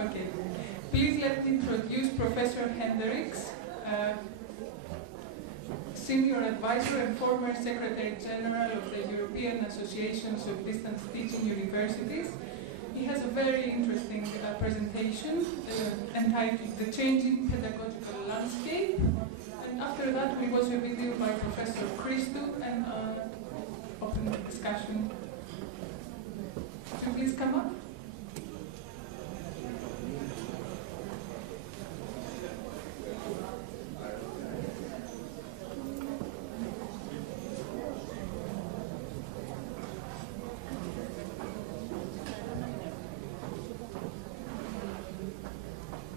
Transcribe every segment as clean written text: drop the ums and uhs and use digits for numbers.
Okay. Please let me introduce Professor Henderikx, Senior Advisor and former Secretary General of the European Associations of Distance Teaching Universities. He has a very interesting presentation entitled The Changing Pedagogical Landscape. And after that, we watch a video by Professor Christou and open the discussion. Could you please come up?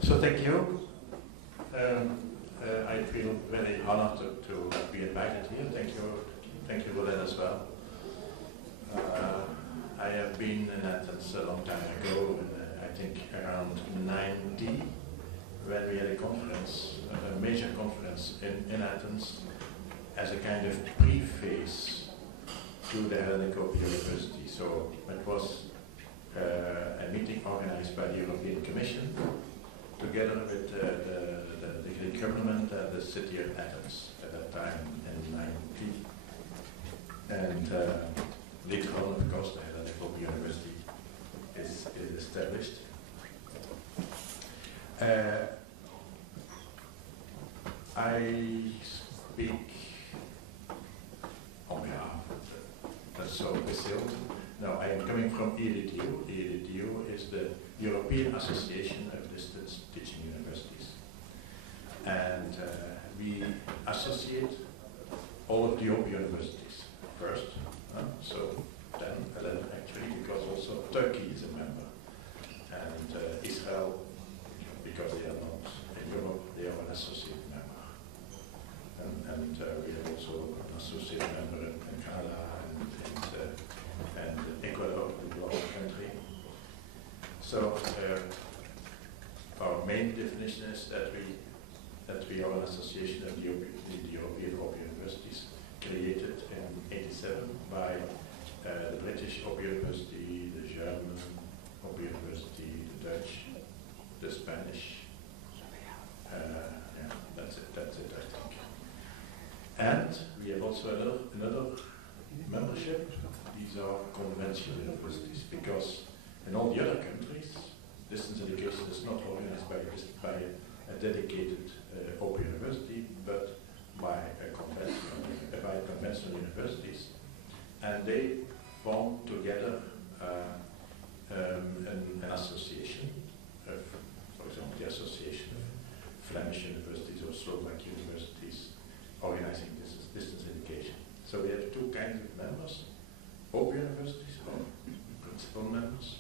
So thank you. I feel very honored to be invited here. Thank you for that as well. I have been in Athens a long time ago, I think around 90, when we had a conference, a major conference in Athens, as a kind of preface to the Hellenic University. So it was a meeting organized by the European Commission, together with the Greek government and the city of Athens at that time in 90. And later on, of course, the Hellenic University is established. I speak on behalf of the No, I am coming from Υλικού. Υλικού is the European Association of Distance Teaching Universities. And we associate all of the European universities first. So 10, 11 actually, because also Turkey is a member. And Israel, because they are not in Europe, they are an associate member. And we have also an associate member in Canada and Ecuador, the global country. So our main definition is that we are an association of the European Open Universities, created in '87 by the British Open University, the German Open University, the Dutch, the Spanish. Yeah, that's it, I think. And we have also another membership. These are conventional universities, because in all the other countries, distance education is not organized by a dedicated open university, but by conventional universities, and they form together an association of, for example, the Association of Flemish Universities or Slovak Universities, organizing distance education. So we have two kinds of members: open universities, or principal members,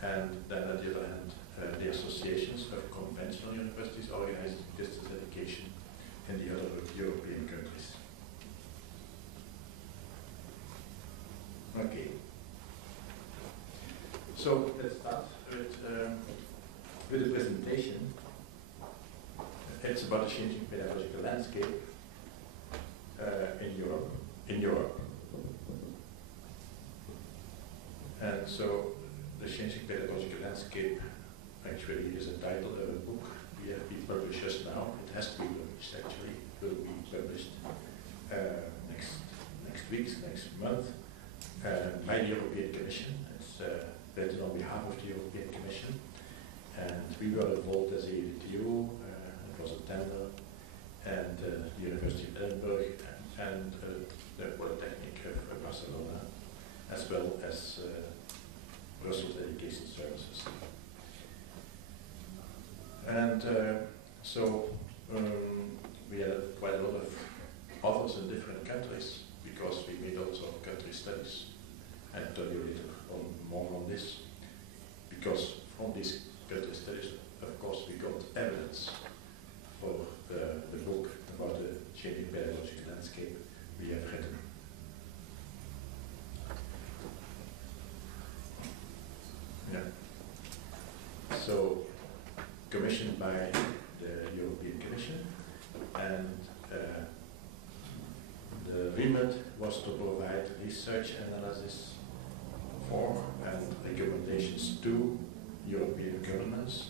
and then on the other hand, the associations of conventional universities organizing distance education in the other European countries. Okay. So let's start with the presentation. It's about the changing pedagogical landscape in Europe. And so the changing pedagogical landscape actually is a title of a book we publish just now. It has to be published actually. It will be published next month by the European Commission. It's written on behalf of the European Commission. And we were involved as a Υλικού, it was a tender, and the University of Edinburgh and the Polytechnic of Barcelona, as well as Brussels Education Services. And so we had quite a lot of authors in different countries, because we made also country studies. I'll tell you later more on this, because from these country studies, of course, we got evidence for the book about the changing pedagogical landscape we have written. Yeah. So, commissioned by the European Commission, and the remit was to provide research analysis for and recommendations to European governments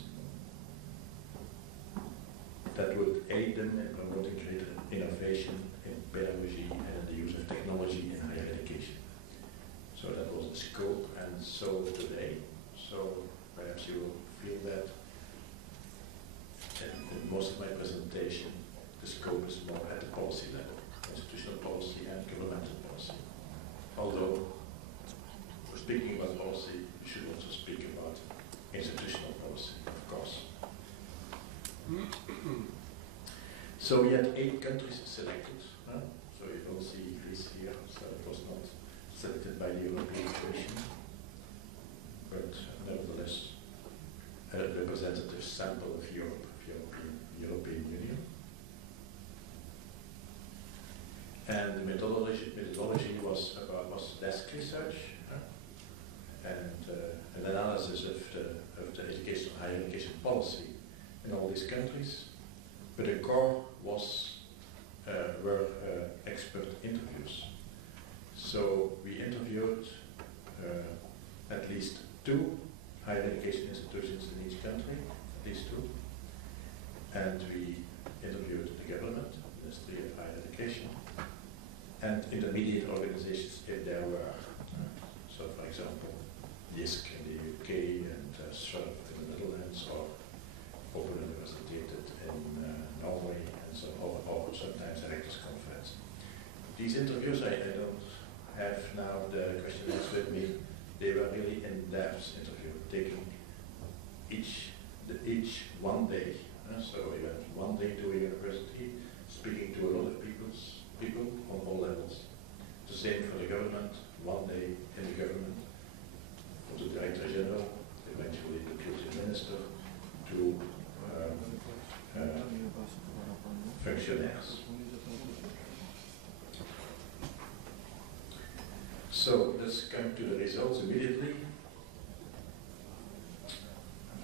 that would aid them in promoting greater innovation in pedagogy and in the use of technology in higher education. So that was the scope, and so today. So perhaps you will feel that in most of my presentation, the scope is more at the policy level, institutional policy and governmental policy. Although, for speaking about policy, we should also speak about institutional policy, of course. So we had 8 countries selected. So you don't see Greece here, so it was not selected by the European Commission, but nevertheless a representative sample of Europe, European Union. And the methodology was desk research and an analysis of the education, higher education policy in all these countries. But the core were expert interviews. So we interviewed at least 2 higher education institutions in each country, at least 2. And we interviewed the government, the Ministry of Higher Education, and intermediate organizations if there were. So for example, JISC in the UK and SURF in the Netherlands, or Open Universitetet in Norway, and so, or sometimes Rectors Conference. These interviews, I don't have now the questionnaires with me. They were really in-depth interview, taking each 1 day. So we went 1 day to a university, speaking to a lot of people on all levels. The same for the government, 1 day in the government, from the Director General, eventually the Deputy Minister, to functionaries. So let's come to the results immediately.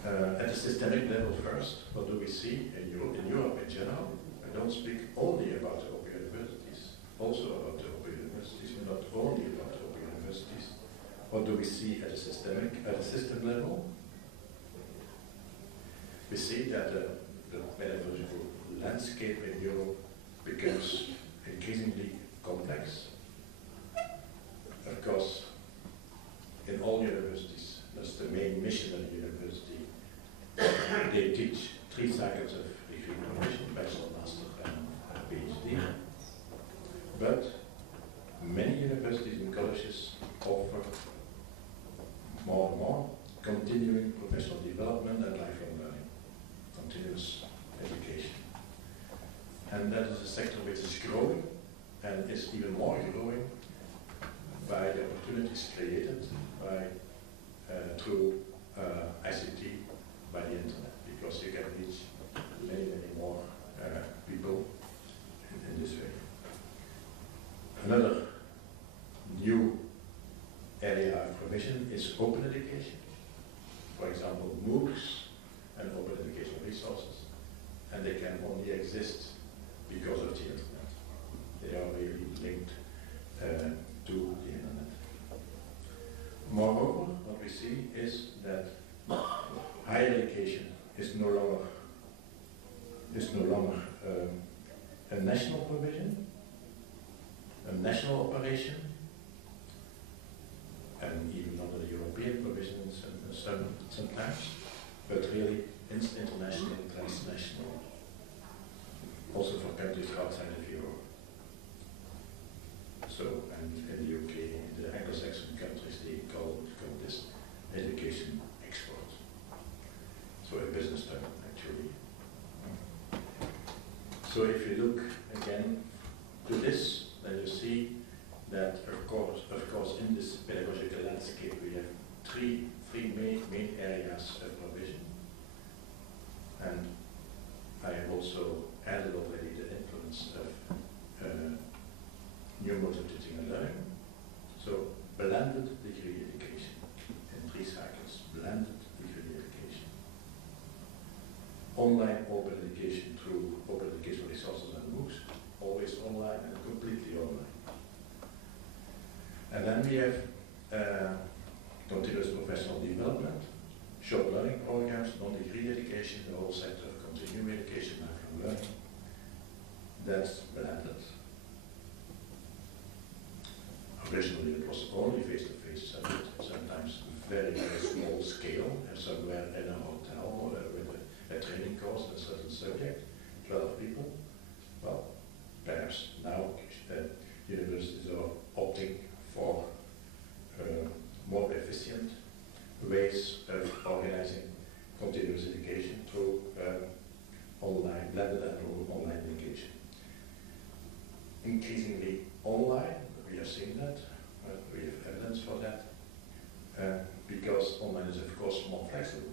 At the systemic level first, what do we see in Europe in general? I don't speak only about the open universities, also about the open universities, but not only about the open universities. What do we see at the system level? We see that the pedagogical landscape in Europe becomes increasingly complex. Of course, in all universities, that's the main mission of the university. They teach 3 cycles of degree promotion, bachelor, master, and PhD. But many universities and colleges offer more and more continuing professional development and lifelong learning, continuous education. And that is a sector which is growing and is even more growing by the opportunities created through ICT, by the internet, because you can reach many, many more people in this way. Another new area of provision is open education. For example, MOOCs and open educational resources, and they can only exist because of the internet. They are really linked to the internet. Moreover, what we see is that higher education is no longer a national provision, a national operation, and even not a European provision sometimes, but really international and transnational, also for countries outside of Europe. So, and in the UK, in the Anglo-Saxon countries, they call this education export. So a business term, actually. So if you look again to this, then you see that, of course, in this pedagogical landscape, we have three main areas of provision. And I have also added already the influence of new modes of teaching and learning. So blended degree education in 3 cycles, blended degree education. Online open education through open educational resources and MOOCs, always online and completely online. And then we have continuous professional development, short learning programs, non-degree education, the whole sector of continuing education, lifelong learning. That's blended. Originally it was only face-to-face subject, sometimes very, very small scale, somewhere in a hotel with a training course in a certain subject, 12 people. Well, perhaps now universities are opting for more efficient ways of organizing continuous education through online, blended and online education. Increasingly online, we have seen that, we have evidence for that, because online is of course more flexible.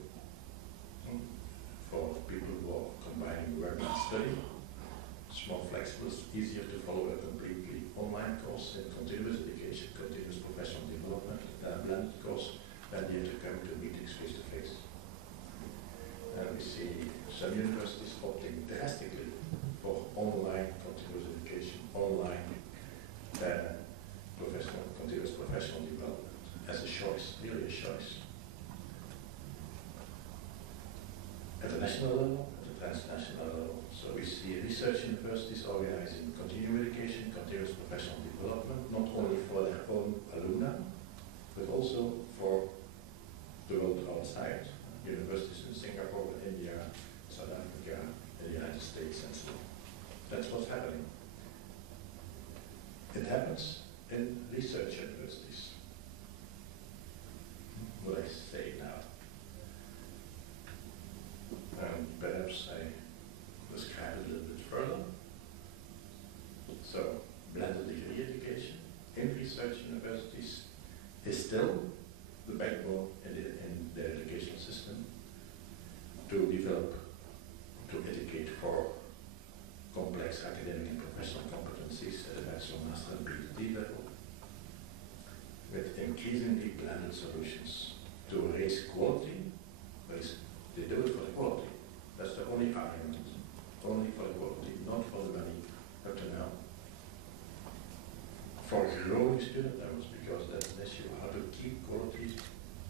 For people who are combining work and study, it's more flexible, it's easier to follow a completely online course in continuous education, continuous professional development, blended course, than you have to come to meetings face to face. And we see some universities opting drastically for online continuous education, online continuous professional development as a choice, really a choice. At the national level, at the transnational level, so we see research universities organizing continuing education, continuous professional development, not only for their own alumni, but also for the world outside, universities in Singapore, India, South Africa, the United States, and so on. That's what's happening. It happens in research universities. What I say now. Perhaps I describe it a little bit further. So, blended degree education in research universities is still the backbone in the educational system to develop, to educate for complex academic and professional competencies at a bachelor, master, and PhD level, with increasingly blended solutions to raise quality, but they do it for the quality. That's the only argument, only for the quality, not for the money up to now. For growing student numbers, because that's an issue, how to keep quality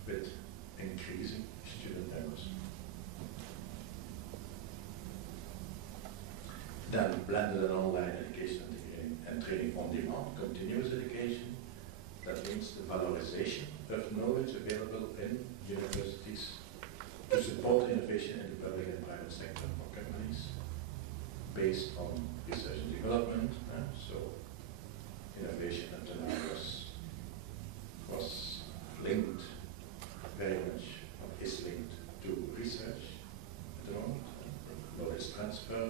with increasing student numbers. Then blended and online education and training on demand, continuous education. That means the valorization of knowledge available in universities to support innovation in the public and private sector for companies based on research and development. So innovation up to now was linked very much, is linked to research at the moment, knowledge transfer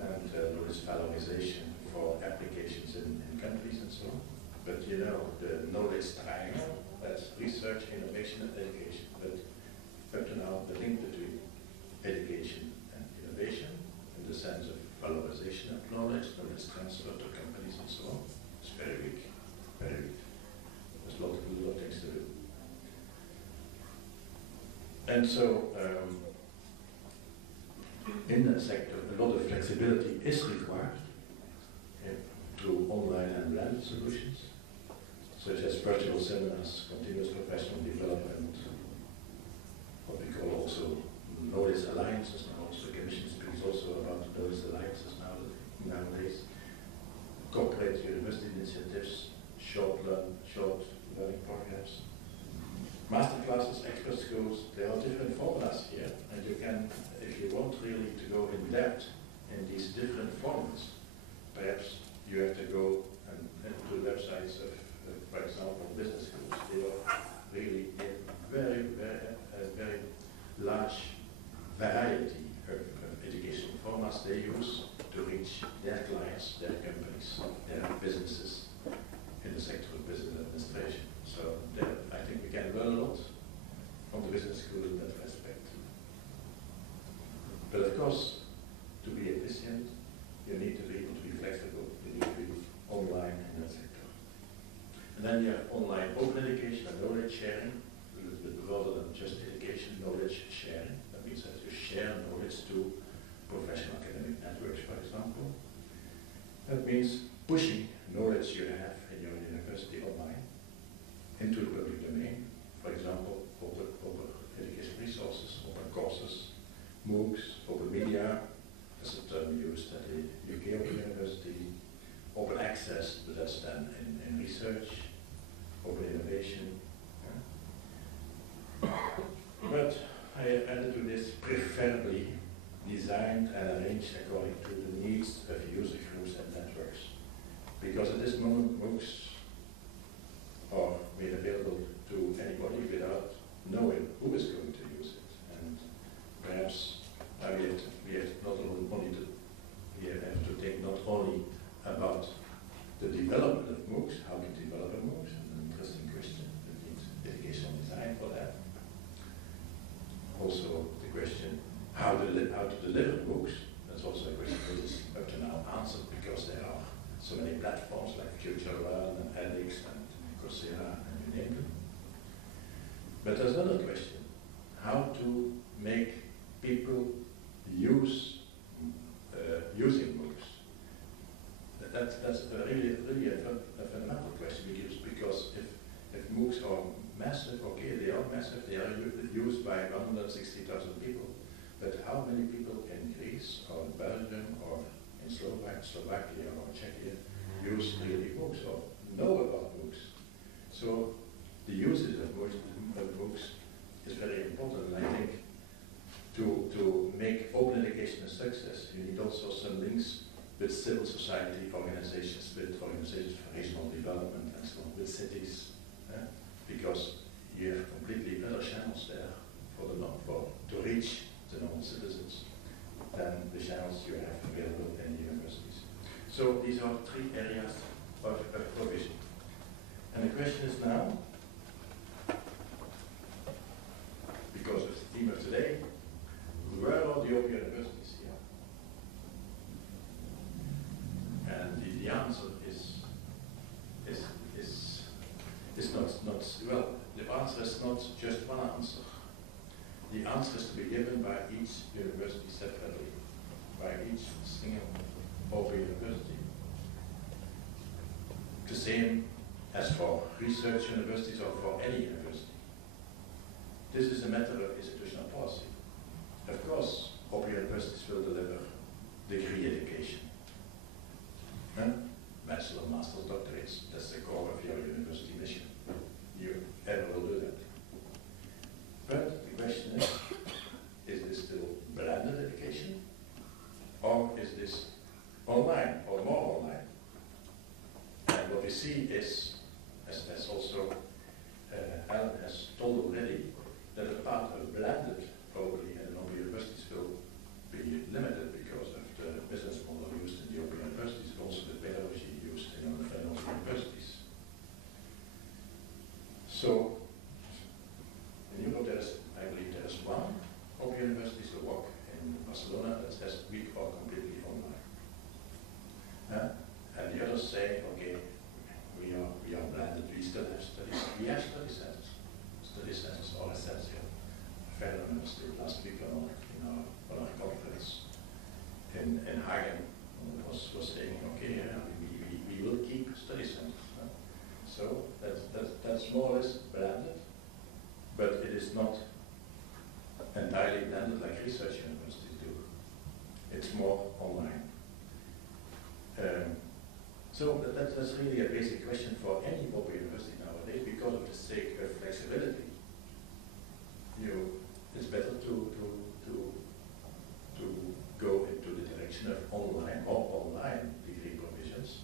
and knowledge valorization for applications in countries and so on. But you know, the knowledge triangle, that's research, innovation and education. But up to now, the link between education and innovation in the sense of valorization of knowledge, knowledge transfer to companies and so on, is very weak, very weak. There's a lot of things to do. And so, in that sector, a lot of flexibility is required through online and blended solutions, such as virtual seminars, continuous professional development, what we call also knowledge alliances. Now, also the Commission speaks also about knowledge alliances nowadays, corporate university initiatives, short learning programs, master classes, expert schools. There are different formulas here, and you can, if you want really to go in depth in these different formats, perhaps you have to go to the websites of, for example, business schools. They are really a very large variety of educational formats they use to reach their clients, their companies, their businesses in the sector of business administration. So I think we can learn a lot from the business school in that respect. But of course, to be efficient, you need to be able to be flexible. You need to be online in that sector. And then you have online open education and knowledge sharing, a little bit broader than just education, knowledge sharing. That means that you share knowledge to professional academic networks, for example. That means pushing knowledge you have in your university online into the public domain, for example, over MOOCs, open media, as a term used at the UK Open University, open access, but that's then in research, open innovation. Yeah. But I added to this preferably designed and arranged according to the needs of user groups and networks. Because at this moment, MOOCs are made available to anybody without knowing who is going to use it. And perhaps we have not only to, we have to think not only about the development of MOOCs, how to develop a MOOC, an interesting question. We need educational design for that. Also the question how to deliver MOOCs. That's also a question that is up to now answered because there are so many platforms like FutureLearn and edX and Coursera and you name them. But there's another question: how to make people use using MOOCs. That's really a fundamental question because if MOOCs are massive, okay, they are massive, they are used by 160,000 people, but how many people in Greece or in Belgium or in Slovakia or Czechia use really MOOCs or know about MOOCs? So the usage of MOOCs is very important, and I think to make open education a success, you need also some links with civil society organizations, with organizations for regional development and so on, with cities, because you have completely other channels there to reach the normal citizens than the channels you have available in the universities. So these are three areas of provision. And the question is now, because of the theme of today, where are the open universities here? And the answer is not well. The answer is not just one answer. The answer is to be given by each university separately, by each single open university. The same as for research universities or for any university. This is a matter of institutional policy. Of course, open universities will deliver degree education. Bachelor, master's, doctorates, that's the core of your university mission. You ever will do that. But the question is this still blended education? Or is this online or more online? And what we see is, as also Alan has told already, that a part of blended probably in open universities will be limited because of the business model used in the open universities, but also the pedagogy used in open universities. So, in Europe I believe there is one open university, the WOC in Barcelona, that says we are completely online. And the others say, okay, we are blended, we still have studies, we have study centers. Study centers are essential. Federal University last week on our conference in Hagen was saying, okay, we will keep study centers. So that's more or less blended, but it is not entirely blended like research universities do. It's more online. So that's really a basic question for any open university nowadays because of the sake of flexibility. It's better to go into the direction of online or online degree provisions.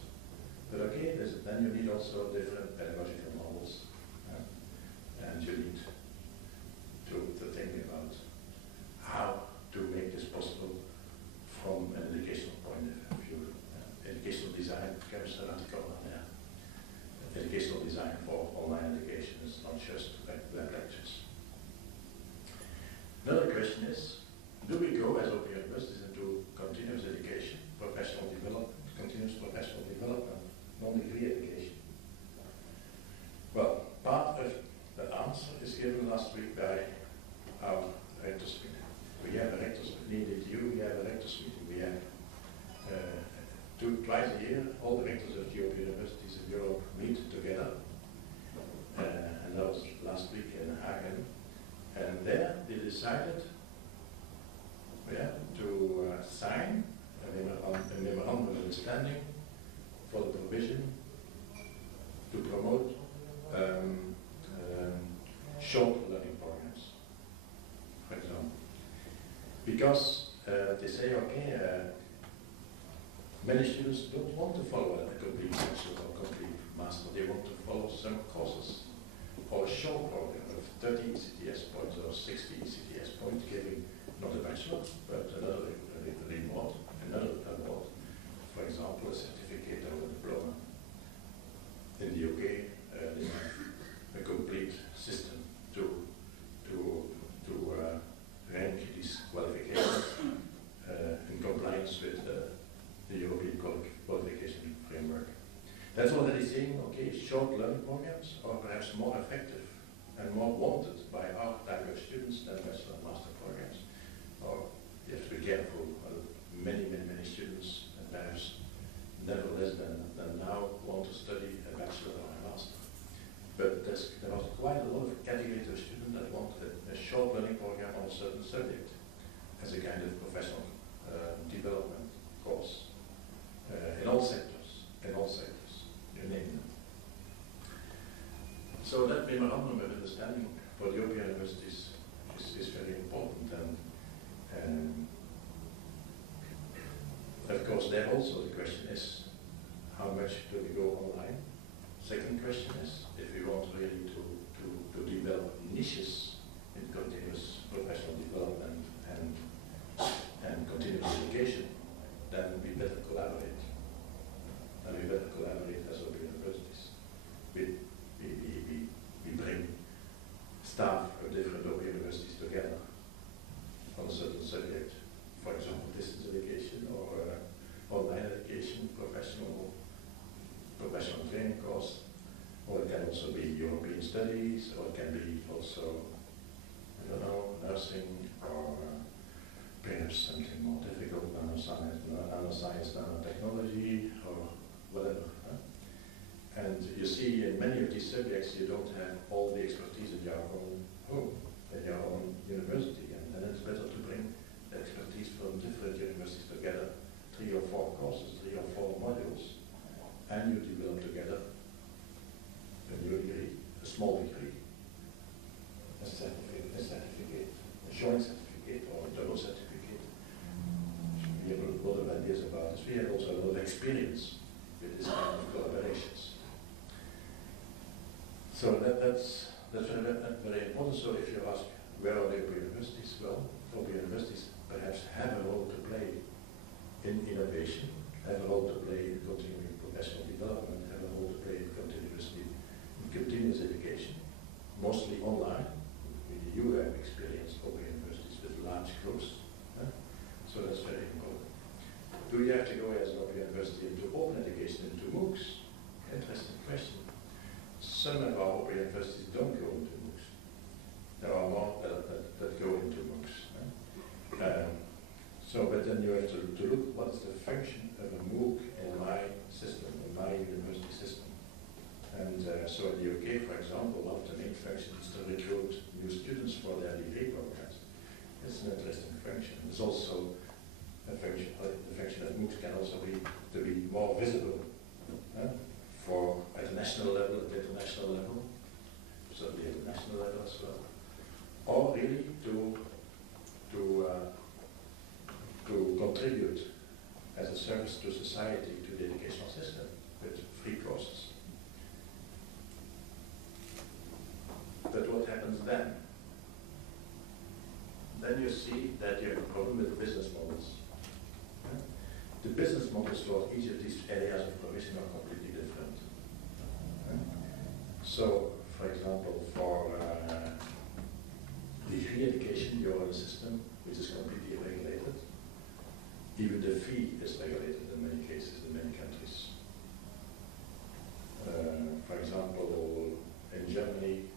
But again, then you need also different pedagogical models, and you need to think about how to make this possible from an educational point of view. Educational design, there's an article on there. Educational design for online education is not just web lectures. Another question is, do we go as open universities into continuous education, professional development, continuous professional development, non-degree education? Well, part of the answer is given last week by our rectors meeting. We have a rectors meeting, we have a rectors meeting. We have twice a year, all the rectors of the open universities in Europe meet together. And that was last week in Hagen. And there they decided to sign a memorandum of understanding for the provision to promote short learning programs, for example. Because they say, okay, many students don't want to follow a complete bachelor or complete master. They want to follow some courses or a short program of 30 ECTS points or 60 ECTS points, giving not a bachelor, but another award, for example, a certificate or a diploma. In the UK, they have a complete system to rank these qualifications in compliance with the European qualification framework. That's already saying, okay, short learning programs are perhaps more effective and more wanted by our type of students than bachelor and master programs. Or you have to be careful. Many students, and perhaps never less than now, want to study a bachelor or a master. But there was quite a lot of categories of students that wanted a short learning program on a certain subject as a kind of professional development course in all sectors, you name them. So that memorandum of understanding for the European universities is very important, and of course there also the question is, how much do we go online? Second question is, if we want really to develop niches in continuous professional development and continuous education, then we better collaborate. And we better collaborate as open universities. We bring staff of different open universities together on a certain subject. For example, distance education or online education, professional training course, or it can also be European studies, or it can be also, I don't know, nursing, or perhaps something more difficult, nanoscience, nanotechnology, or whatever. And you see, in many of these subjects, you don't have all the expertise in your own home, in your own university, and then it's better to bring expertise from different universities together, 3 or 4 courses, 3 or 4 modules, and you develop together a new degree, a small degree, a certificate, a joint certificate, or a double certificate. We have a lot of ideas about this. We have also a lot of experience with this kind of collaborations. So that's very important. So if you ask, where are the open universities? Well, open universities perhaps have a role to play in innovation, have a role to play in continuing professional development, have a role to play in continuous education, mostly online. You have experienced open universities with large groups, so that's very important. Do you have to go as an open university into open education, into MOOCs? Interesting question. Some of our open universities don't go into MOOCs. There are more that go into MOOCs. But then you have to look what is the function of a MOOC in my system, in my university system. And so in the UK, for example, one of the main functions is to recruit new students for their degree programs. It's an interesting function. There's also a function, the function that MOOCs can also be to be more visible for at the national level, at the international level, certainly at the national level as well, or really to contribute as a service to society, to the educational system with free courses. But what happens then? Then you see that you have a problem with business models. The business models for each of these areas of provision are completely different. So, for example, for degree education, you have a system which is completely regulated. Even the fee is regulated in many cases, in many countries. For example, in Germany,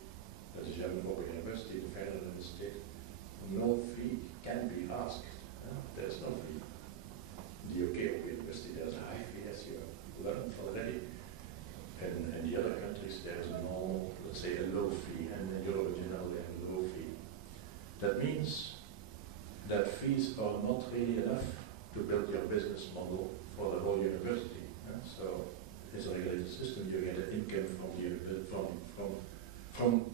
there's a German Open University, the federal in the state, no fee can be asked. There's no fee. In the UK Open University, there's a high fee, as you learned already. In the other countries, there's a normal, let's say, a low fee, and in Europe in general, they have a low fee. That means that fees are not really enough to build your business model for the whole university. So it's a regulated system. You get an income from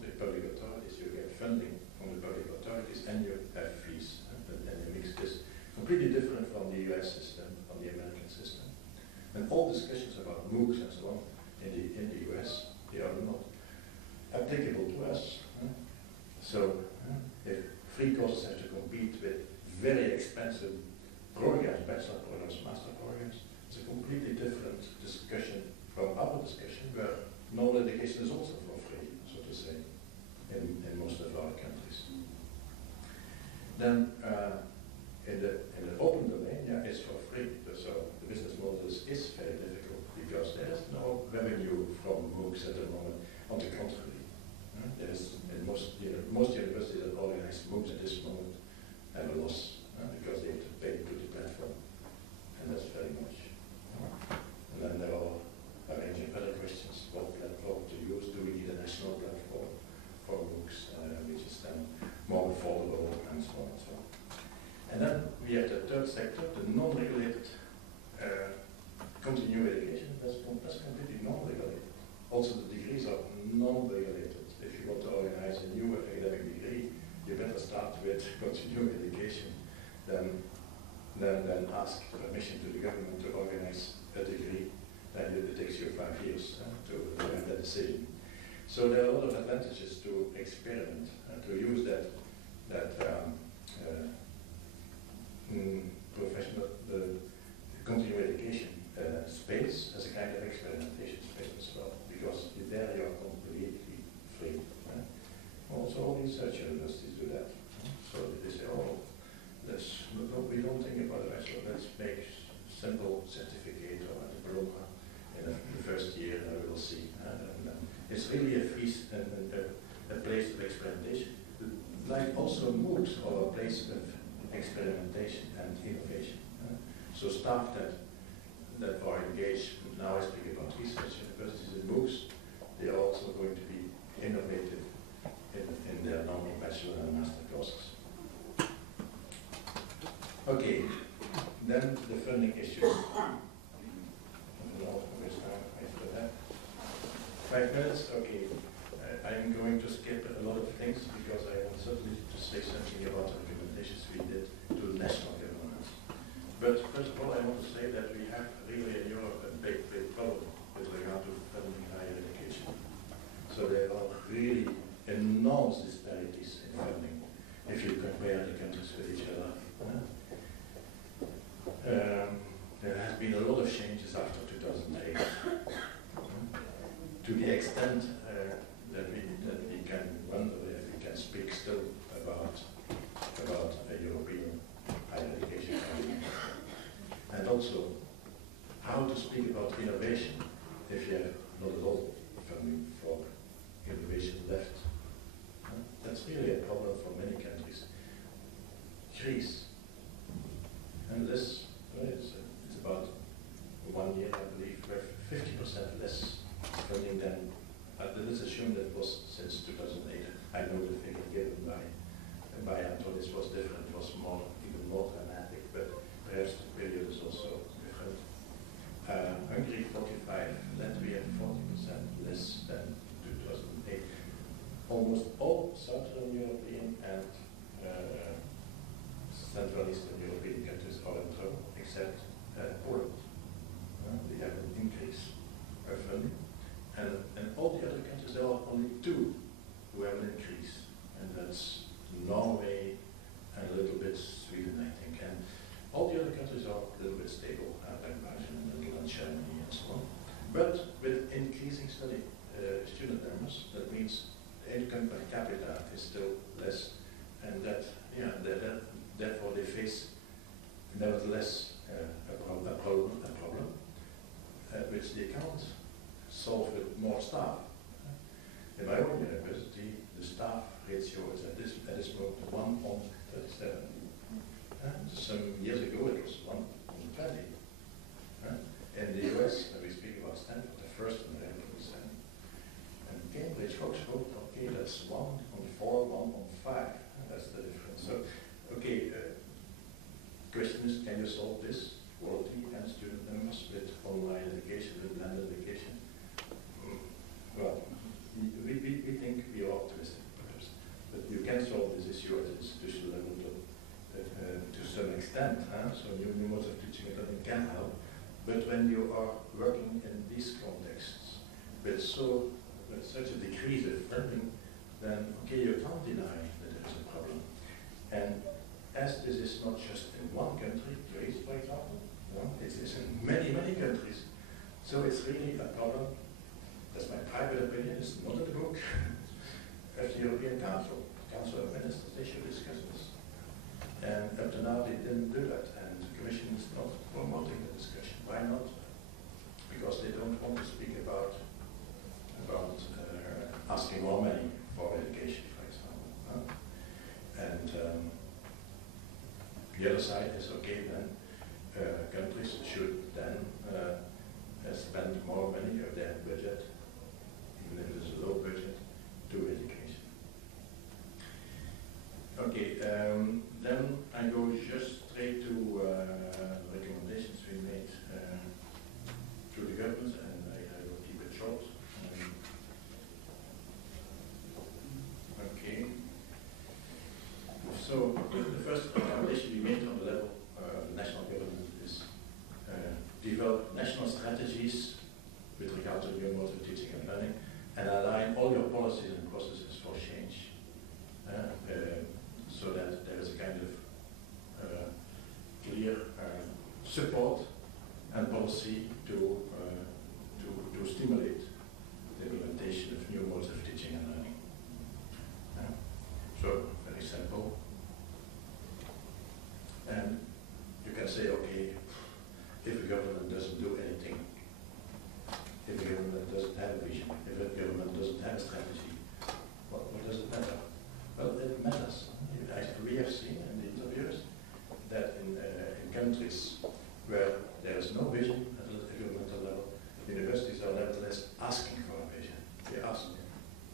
the public authorities, you get funding from the public authorities, and you have fees. And the mix is completely different from the US system, from the American system. And all discussions about MOOCs and so on in the US, they are not applicable to us. So if free courses have to compete with very expensive programs, bachelor programs, master programs, it's a completely different discussion from our discussion, where knowledge education is also for free, so to say, in most of our countries. Then in the open domain, yeah, it's for free. So the business model is very difficult because there is no revenue from MOOCs at the moment. On the contrary, there is in most universities that organize MOOCs at this moment have a loss because they have to pay to the platform, and that's very much. And then there are arranging other questions: what platform to use? Do we need a national platform for MOOCs, which is then more affordable, and so on and so on. And then we have the third sector, the non-regulated continuing education. That's completely non-regulated. Also, the degrees are non-regulated. If you want to organize a new academic degree, you better start with continuing education than ask permission to the government to organize a degree. Then it takes you 5 years to make that decision. So there are a lot of advantages to experiment and to use that professional continuing education space as a kind of experimentation space as well, because there you are completely free. Also, all research universities do that. So they say, oh, we don't think about it, so let's make simple certificate or a diploma in the first year, and we will see. And it's really a place of experimentation, like also MOOCs are a place of experimentation and innovation. So staff that are engaged, now I speak about research universities and MOOCs, they are also going to be innovative in their normal bachelor and master courses. Okay, then the funding issue. I don't know how much time after that. 5 minutes? Okay. I'm going to skip a lot of things because I want certainly to say something about the recommendations we did to national governments. But first of all, I want to say that we have really in Europe a big problem with regard to funding higher education. So there are really enormous disparities in funding if you compare the countries with each other. There has been a lot of changes after 2008. To the extent that we can wonder if we can speak still about a European higher education. And also, how to speak about innovation if you have not at all funding for innovation left. That's really a problem for many countries. Greece, and this it's about 1 year, I believe, where 50% less funding than. Let's assume that was since 2008. I know the figure given by Antonis was different. It was even more dramatic, but perhaps the period is also different. Hungary 45, Latvia 40% less than 2008. Almost all Southern European and Central Eastern European countries are in trouble, except Poland. They have an increase of funding. And all the other countries, there are only 2 who have an increase. And that's Norway and a little bit Sweden, I think. And all the other countries are a little bit stable, like Belgium, Netherlands, Germany, and so on. But with increasing student numbers, that means the income per capita is still less. And that, therefore they face, nevertheless, a problem, which they can't solve with more staff. In my own university, the staff ratio is at this moment 1:37. Some years ago it was 1:20. In the US, when we speak about Stanford, the first American was Stanford. And Cambridge, Oxford, okay, that's 1:4, 1:5. That's the difference. So, okay, can solve this issue at institutional level to some extent. So new modes of teaching and learning can help. But when you are working in these contexts with such a decrease of funding, then okay, you can't deny that there is a problem. And as this is not just in one country, Greece, for example, it's in many, many countries. So it's really a problem. That's my private opinion. It's not in the book of the European Council. Council of Ministers, they should discuss this. And up to now, they didn't do that. And the Commission is not promoting the discussion. Why not? Because they don't want to speak about asking more money for education, for example. And the other side is, okay, then countries should then spend more money of their budget, even if it is a low budget, to education. Okay, then I go just straight to recommendations we made to the government, and I will keep it short. Okay. So the first recommendation we made on the level of the national government is develop national strategies with regard to new modes of teaching and learning, and align all your policies and processes for change, so that there is a kind of clear support and policy to stimulate the implementation of new modes of teaching and learning. So very simple. And you can say, okay, if a government doesn't do anything, if a government doesn't have a vision, if a government doesn't have a strategy, what does it matter? Well, it matters. We have seen in the interviews that in countries where there is no vision at the governmental level, universities are nevertheless asking for a vision. They ask,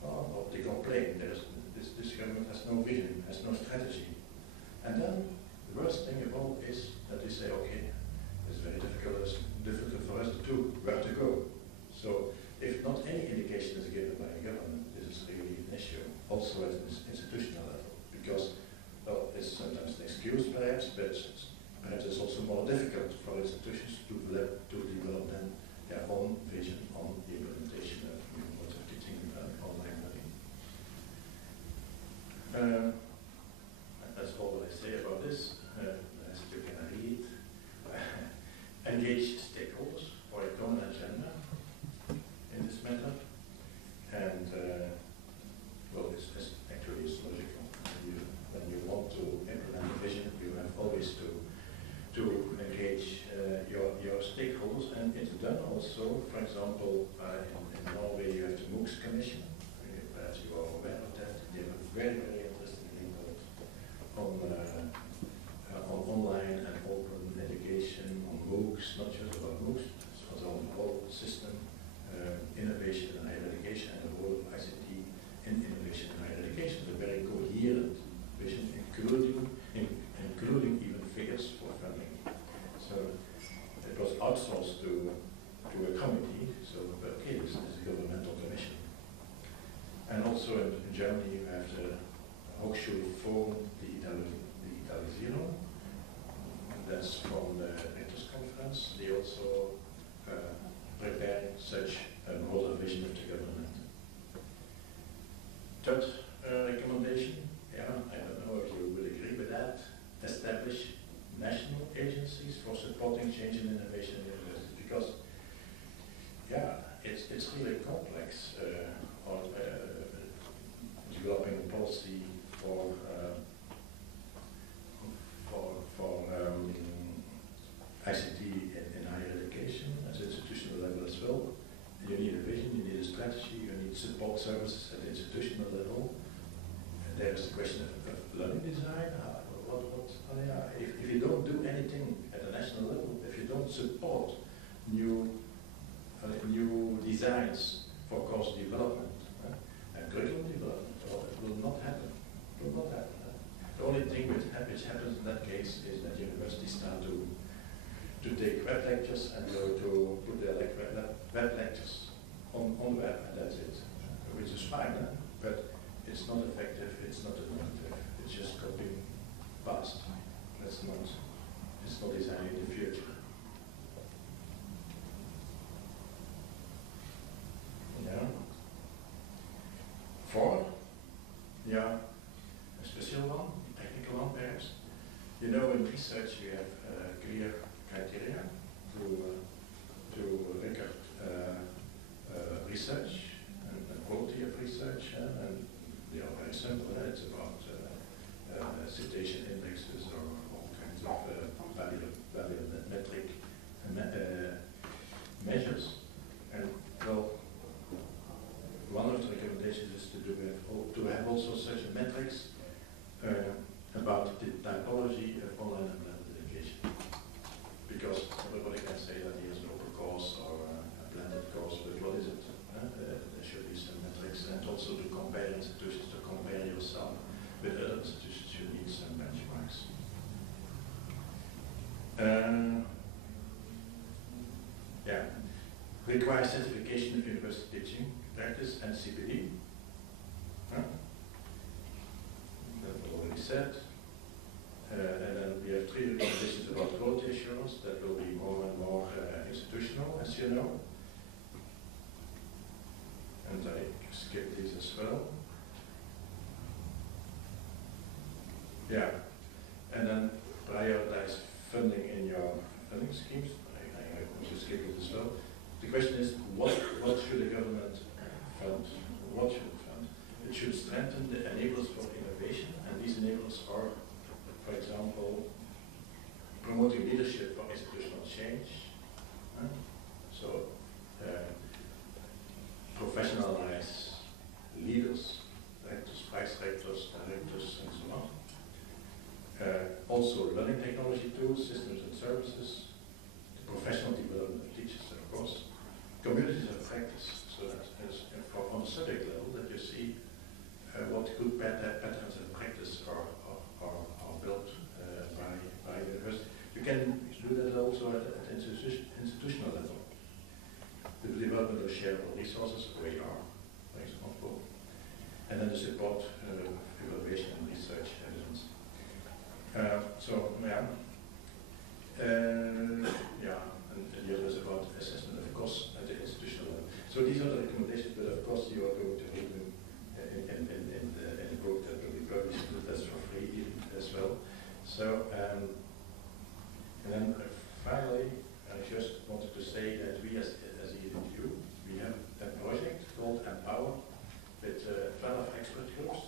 or they complain, this government has no vision, has no strategy. And then the worst thing of all is that they say, okay, it's very difficult for us to do where to go. So if not any indication is given by the government, this is really an issue, also at an institutional level, because, well, it's sometimes an excuse perhaps, but perhaps it's also more difficult for institutions to develop then their own vision on the implementation of new modes of teaching and online learning. That's all I say about this. As you can read, engage stakeholders for a common agenda in this matter, and well, it's actually logical. When you want to implement a vision, you have always to engage your stakeholders, and it's done also. For example, in Norway, you have the MOOCs Commission. Perhaps you are aware of that. They have a very, very interesting report on online and open education, on MOOCs, not just about MOOCs, but on the whole system, innovation in higher education, and the role of ICT in innovation in higher education. It's a very coherent vision, including even figures for funding. So it was outsourced to a committee, so okay, this is a governmental commission. And also in Germany you have the Hochschulforum Digitalisierung. That's from the Rectors Conference. They also prepare such a broader vision of the government. Third recommendation, I don't know if you will agree with that, establish national agencies for supporting change and innovation in universities, because it's really complex developing a policy for ICT in higher education at the institutional level as well. You need a vision, you need a strategy, you need support services at the institutional level. And there's the question of learning design. If you don't do anything at the national level, if you don't support new designs for course development and curriculum development, it will not happen. It will not happen. The only thing which happens in that case is that universities start to take web lectures and go to put their web lectures on web, and that's it. Which is fine, but it's not effective, it's not research, we have clear criteria to record research and the quality of research, and they are very simple. It's about citation indexes or all kinds of value metric measures. And well, one of the recommendations is to have also such metrics about the typology of online and blended education. Because everybody can say that he has an open course or a blended course, but what is it? There should be some metrics, and also to compare institutions, to compare yourself with other institutions, you need some benchmarks. Requires certification of university teaching practice and CPD. That was already said. And then we have 3 recommendations about quality assurance that will be more and more institutional, as you know. And I skip these as well. Yeah, and then prioritize funding in your funding schemes. I will skip it as well. The question is, what should the government fund? What should it fund? It should strengthen the enablers for innovation, and these enablers are, for example, promoting leadership for institutional change. So, professionalize leaders, rectors, vice rectors, directors, and so on. Also, learning technology tools, systems and services, the professional development of teachers, of course, communities of practice. So that is on the subject level that you see what good patterns of practice are built by university. You can do that also at institutional level. The development of shareable resources, OER, for example, and then the support evaluation and research evidence. And the other is about assessment of costs at the institutional level. So these are the recommendations, but of course you are going to read them in the book that will be published. That's for free as well. So, and then finally, I just wanted to say that we as Υλικού, we have a project called Empower with 12 expert groups.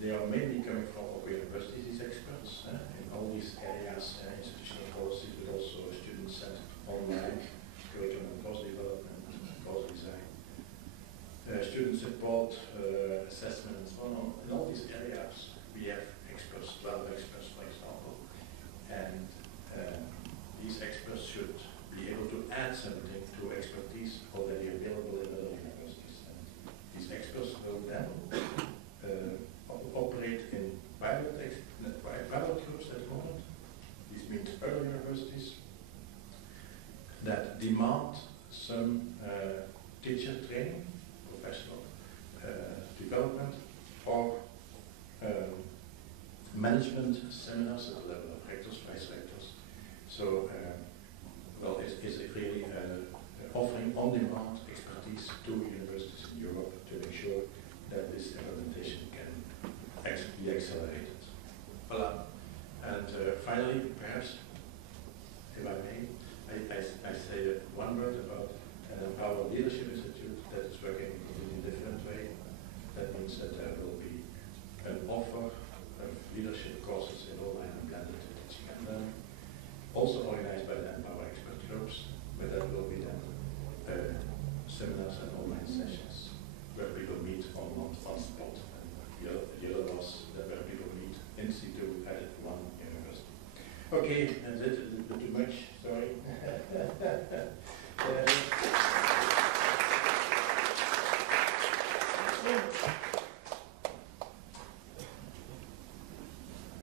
They are mainly coming from Open Universities, these experts, in all these areas, institutional policy, but also student-centered online curriculum and course development, course design, student support, assessment, and so on. In all these areas, we have experts, 12 experts, for example, and these experts should be able to add something to expertise already available in other universities. And these experts will then operate in pilot groups at the moment. This means other universities that demand some teacher training, professional development, or management seminars at the level of rectors, vice rectors. So, it's really offering on-demand expertise to universities in Europe to make sure that this implementation can actually be accelerated. Voilà. And finally, perhaps, if I may, I say one word about our Leadership Institute that is working in a completely different way. That means that there will be an offer of leadership courses in online and blended teaching and learning, also organized by the Empower expert groups, but that will be then seminars and online sessions where people meet on spot. And the other was that where people meet in situ at one university. Okay.